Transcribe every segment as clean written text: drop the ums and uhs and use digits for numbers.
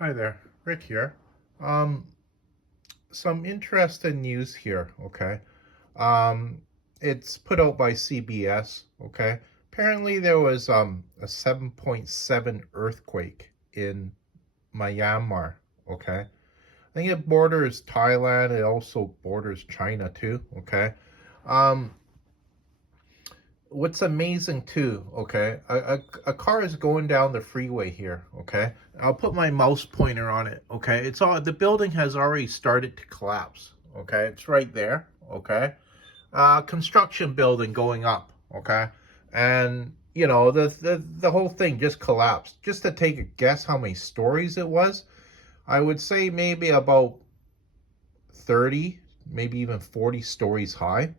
Hi there, Rick here. Um, some interesting news here, okay? Um, it's put out by CBS, okay? Apparently there was a 7.7 earthquake in Myanmar, okay? I think it borders Thailand, it also borders China too, okay? Um, what's amazing too, okay? A car is going down the freeway here, okay? I'll put my mouse pointer on it, okay? It's all the building has already started to collapse, okay? It's right there, okay? Construction building going up, okay? And the whole thing just collapsed. Just to take a guess how many stories it was, I would say maybe about 30, maybe even 40 stories high.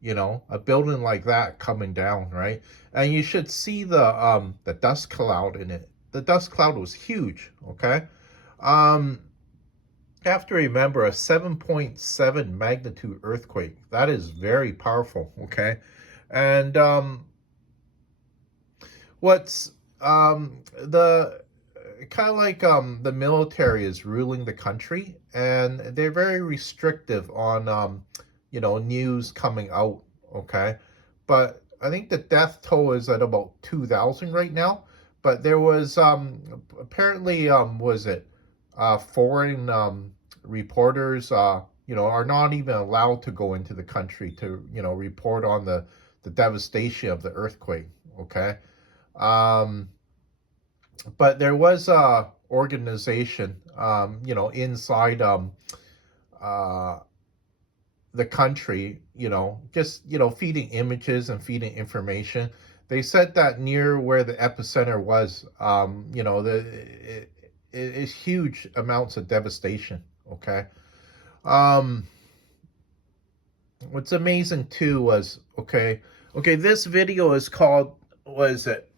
A building like that coming down, right? And you should see the dust cloud in it. The dust cloud was huge, okay? um you have to remember a 7.7 magnitude earthquake. That is very powerful, okay? And what's the kind of like the military is ruling the country, and they're very restrictive on news coming out, okay? But I think the death toll is at about 2,000 right now. But there was apparently was it foreign reporters are not even allowed to go into the country to report on the devastation of the earthquake, okay? um but there was a organization inside uh the country, just feeding images and feeding information. They said that near where the epicenter was, it is huge amounts of devastation, okay? um what's amazing too was, okay, this video is called, what is it,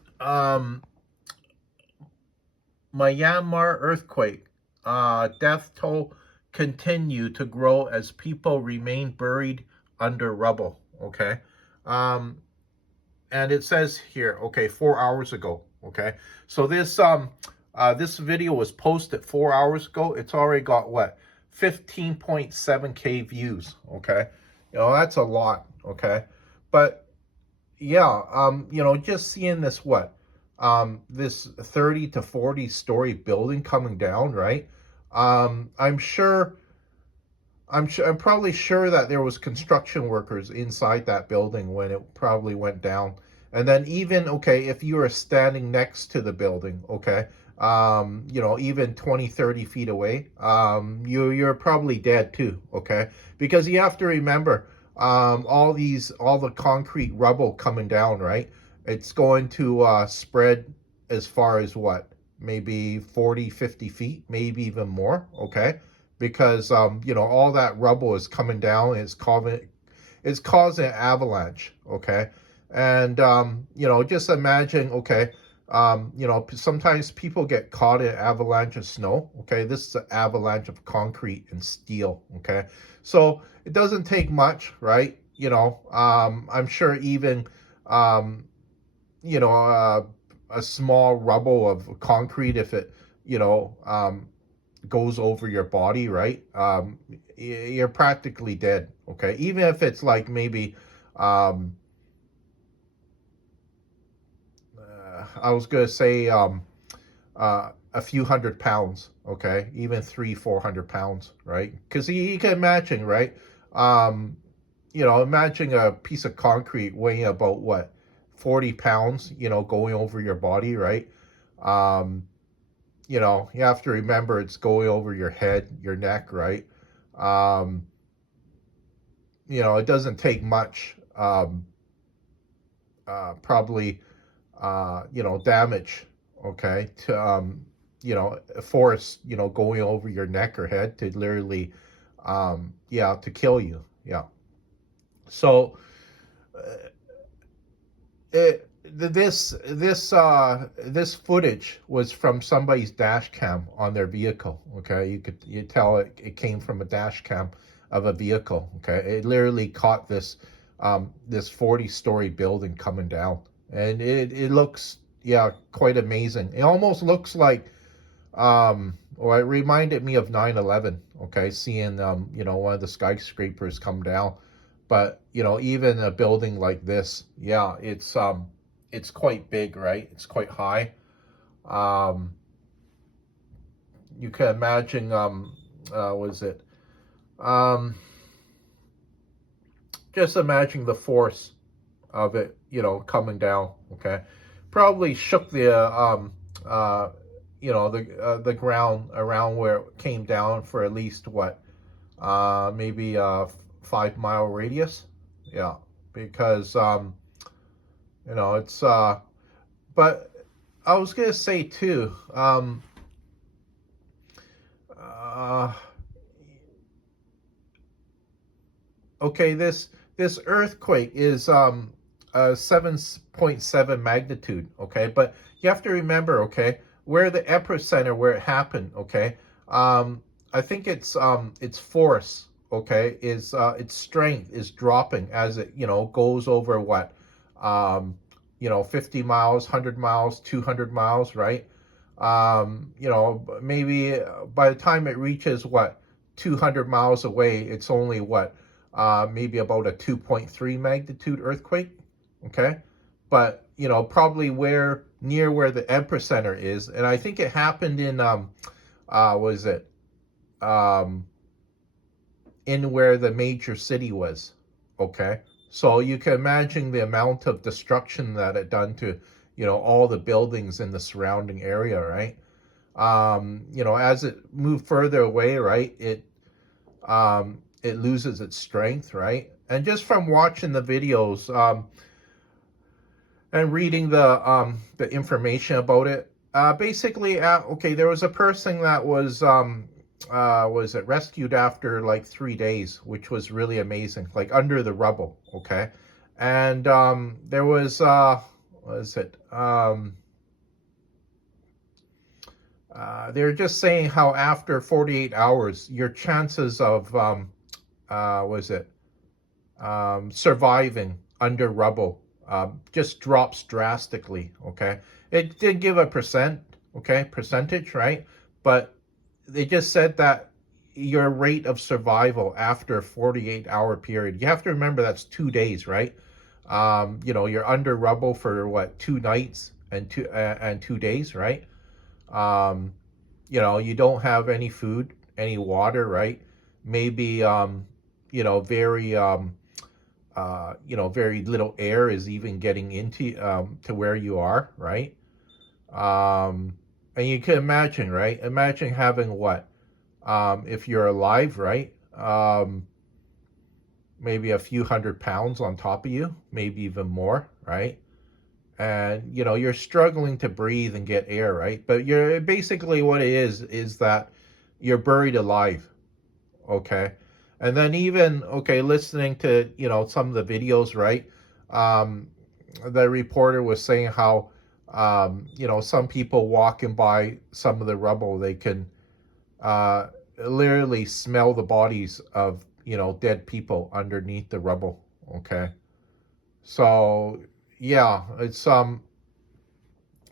Myanmar earthquake. Death toll continue to grow as people remain buried under rubble. Okay. Um, and it says here, okay, 4 hours ago. Okay. So this video was posted 4 hours ago. It's already got what? 15.7K views. Okay. That's a lot. Okay. But yeah, just seeing this 30 to 40 story building coming down, right? I'm probably sure that there was construction workers inside that building when it probably went down. And then even, okay, if you were standing next to the building, okay, even 20, 30 feet away, you're probably dead too, okay? Because you have to remember, all the concrete rubble coming down, right? It's going to spread as far as what? Maybe 40, 50 feet, maybe even more, okay? Because all that rubble is coming down, and it's causing an avalanche, okay? And just imagine, okay, sometimes people get caught in an avalanche of snow, okay? This is an avalanche of concrete and steel, okay? So it doesn't take much, right? I'm sure even um you know a small rubble of concrete, if it you know goes over your body, right? You're practically dead, okay? Even if it's like maybe, um, I was gonna say, a few hundred pounds, okay? Even 400 pounds, right? Because you can imagine, right? Um, imagine a piece of concrete weighing about what, 40 pounds, going over your body, right? Um, you have to remember it's going over your head, your neck, right? Um, it doesn't take much, probably, damage, okay, to, a force, going over your neck or head to literally, yeah, to kill you. Yeah. So, this footage was from somebody's dash cam on their vehicle. Okay, you tell it came from a dash cam of a vehicle. Okay, it literally caught this 40-story building coming down, and it looks, yeah, quite amazing. It almost looks like Well, it reminded me of 9/11. Okay, seeing one of the skyscrapers come down. But even a building like this, yeah, it's quite big, right? It's quite high. Um, you can imagine, what is it? Um, just imagine the force of it, coming down. Okay, probably shook uh, the ground around where it came down for at least what, maybe a 5 mile radius. Yeah, because it's but I was gonna say too, uh, okay, this earthquake is 7.7 magnitude, okay? But you have to remember, okay, where the epicenter, where it happened, okay? I think its force, okay, is its strength is dropping as it, goes over what, 50 miles, 100 miles, 200 miles, right? Maybe by the time it reaches what, 200 miles away, it's only what, maybe about a 2.3 magnitude earthquake. Okay, but probably near where the epicenter is, and I think it happened in was it um in where the major city was. Okay, so you can imagine the amount of destruction that it done to all the buildings in the surrounding area, right? As it moved further away, right, it loses its strength, right? And just from watching the videos, and reading the information about it, basically, okay, there was a person that was it rescued after like 3 days, which was really amazing, like under the rubble. Okay, and there was what is it? They're just saying how after 48 hours, your chances of was it surviving under rubble just drops drastically. Okay, it did give a percentage, right? But they just said that your rate of survival after a 48-hour period. You have to remember that's 2 days, right? You're under rubble for what, 2 nights and 2 days, right? Um, you don't have any food, any water, right? Maybe very very little air is even getting into to where you are, right? And you can imagine, right? Imagine having what, if you're alive, right? Maybe a few 100 pounds on top of you, maybe even more, right? And you're struggling to breathe and get air, right? But you're basically, what it is that you're buried alive. Okay, and then even, okay, listening to some of the videos, right? um the reporter was saying how some people walking by some of the rubble, they can uh literally smell the bodies of dead people underneath the rubble. Okay, so yeah, it's I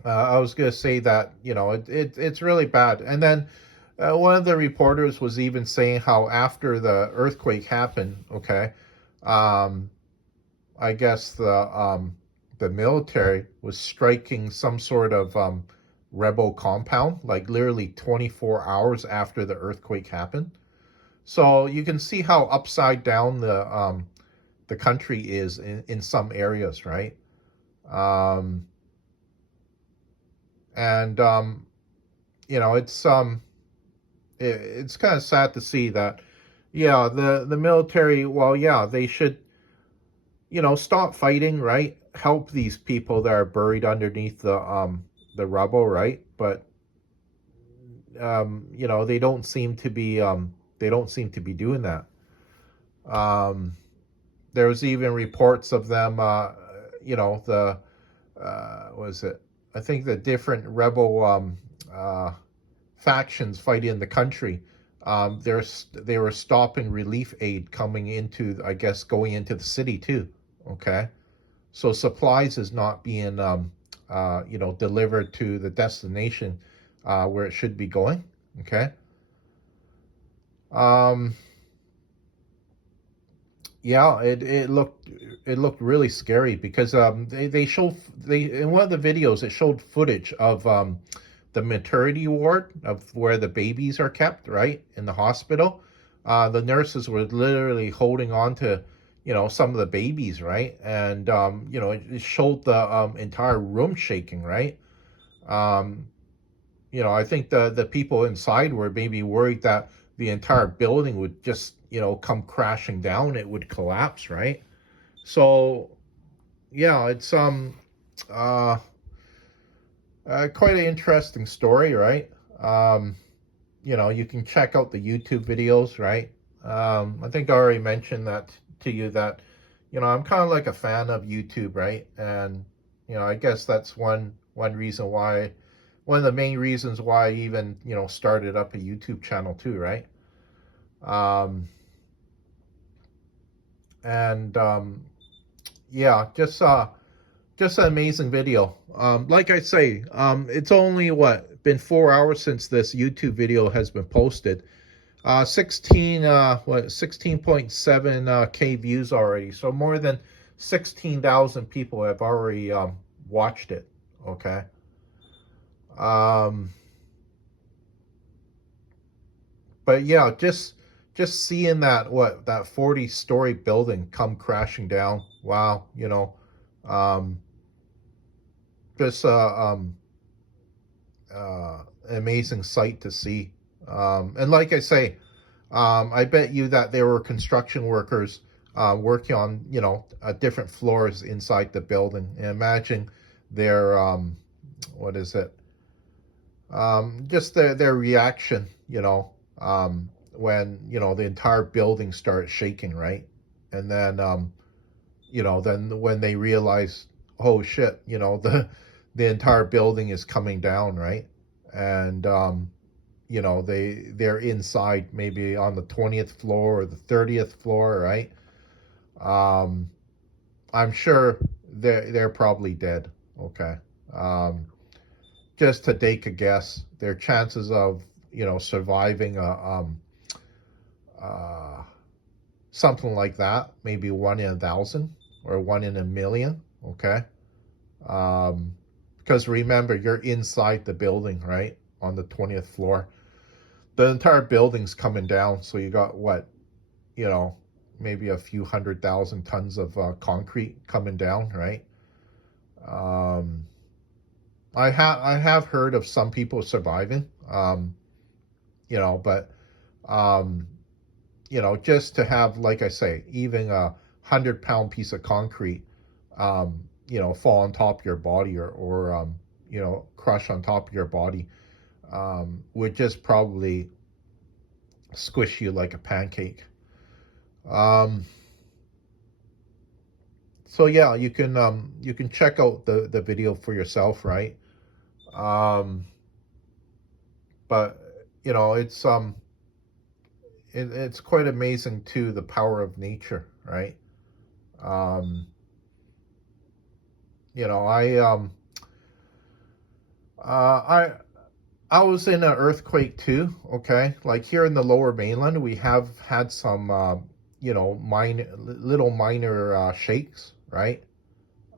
was gonna say that it's really bad. And then one of the reporters was even saying how after the earthquake happened, okay, um, I guess the military was striking some sort of rebel compound, like literally 24 hours after the earthquake happened. So you can see how upside down the country is in some areas, right? Um, and it's it's kind of sad to see that. Yeah, the military. Well, yeah, they should stop fighting, right? Help these people that are buried underneath the rubble, right? But they don't seem to be doing that. Um, there's even reports of them. The what is it? I think the different rebel factions fighting in the country. They were stopping relief aid coming into, I guess, going into the city too. Okay, so supplies is not being delivered to the destination where it should be going. Okay. Um, yeah, it looked really scary because they showed they in one of the videos it showed footage of the maternity ward of where the babies are kept, right, in the hospital. The nurses were literally holding on to, some of the babies, right, and it showed the entire room shaking, right. Um, I think the people inside were maybe worried that the entire building would just, come crashing down. It would collapse, right? So yeah, it's uh, quite an interesting story, right? Um, you can check out the YouTube videos, right? I think I already mentioned that to you that, I'm kind of like a fan of YouTube, right? And I guess that's one reason why, one of the main reasons why I even started up a YouTube channel too, right? Um, and yeah, just an amazing video. Like I say, it's only what been 4 hours since this YouTube video has been posted. 16.7 K views already. So more than 16,000 people have already watched it. Okay. Um, but yeah, just seeing that 40-story building come crashing down. Wow, um, just amazing sight to see. And like I say, I bet you that there were construction workers working on, different floors inside the building. And imagine their, what is it? Just their reaction, when, the entire building starts shaking, right? And then, then when they realize, oh shit, the entire building is coming down, right? And, they're inside maybe on the 20th floor or the 30th floor, right? um I'm sure they're probably dead. Okay. um just to take a guess, their chances of surviving uh something like that, maybe 1 in 1,000 or 1 in 1 million. Okay. um because remember, you're inside the building, right, on the 20th floor. The entire building's coming down, so you got what, you know, maybe a few 100,000 tons of concrete coming down, right? Um, I have heard of some people surviving, but um, just to have, like I say, even a 100-pound piece of concrete, fall on top of your body, or crush on top of your body, would just probably squish you like a pancake. Um, so yeah, you can check out the video for yourself, right? Um, but it's quite amazing too, the power of nature, right? Um, I uh, I I was in an earthquake too. Okay, like here in the Lower Mainland, we have had some little minor shakes, right?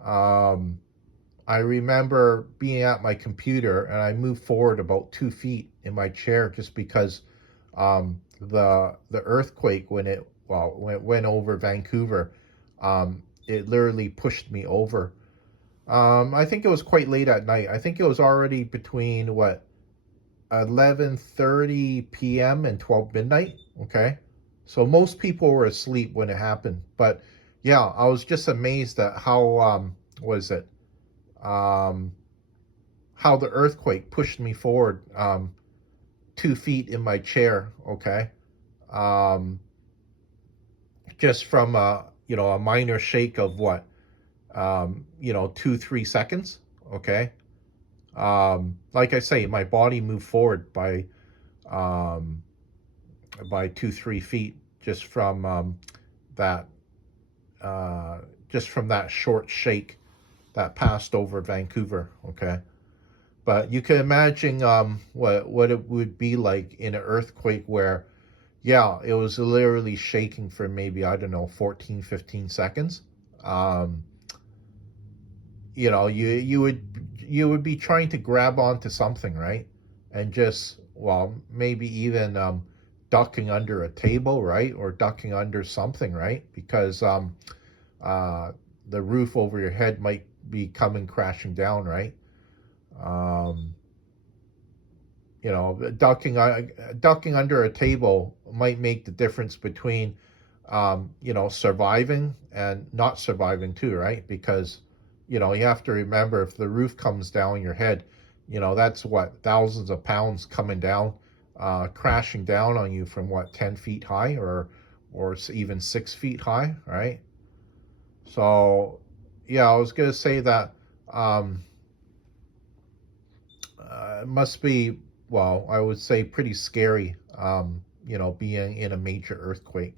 Um, I remember being at my computer and I moved forward about 2 feet in my chair just because the earthquake, when it went over Vancouver, it literally pushed me over. I think it was quite late at night. I think it was already between what, 11:30 p.m. and 12 midnight. Okay, so most people were asleep when it happened. But yeah, I was just amazed at how was it um, how the earthquake pushed me forward 2 feet in my chair. Okay. um, just from a minor shake of what, 2-3 seconds. Okay. Like I say, my body moved forward um, by 2-3 feet just from that just from that short shake that passed over Vancouver. Okay. But you can imagine what it would be like in an earthquake where, yeah, it was literally shaking for maybe, I don't know, 14, 15 seconds. Um, you would be trying to grab onto something, right? And just, well, maybe even ducking under a table, right? Or ducking under something, right? Because uh, the roof over your head might be coming crashing down, right? Um, ducking under a table might make the difference between surviving and not surviving too, right? Because you have to remember, if the roof comes down your head, that's what, thousands of pounds coming down, crashing down on you from what, 10 feet high, or even 6 feet high, right? So yeah, I was gonna say that um, it must be, well, I would say pretty scary, being in a major earthquake.